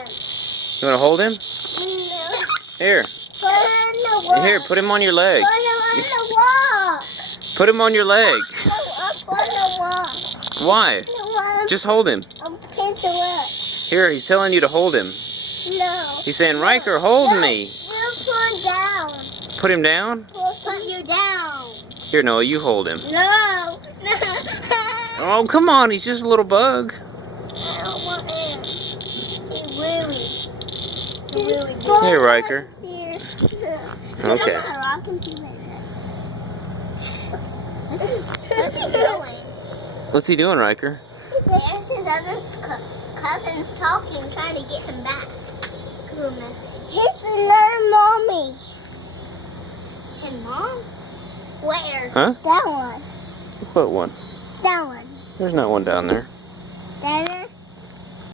You want to hold him? No. Here. Put him in the wall. Here, put him on your leg. Put him on the wall. Put him on your leg. Go up on the wall. Why? No, Just hold him. I'm pissed away. Here, he's telling you to hold him. No. He's saying, Riker, hold me. We'll put him down. Put him down? We'll put you down. Here, Noah, you hold him. No. Oh, come on, he's just a little bug. I don't want him. He really good. Here, Riker. Here. Okay. I can see my What's he doing? What's he doing, Riker? There's his other cousins talking, trying to get him back. Because we're messing. Here's another mommy. His mom? Where? Huh? That one. Put one. That one. There's not one down there. There?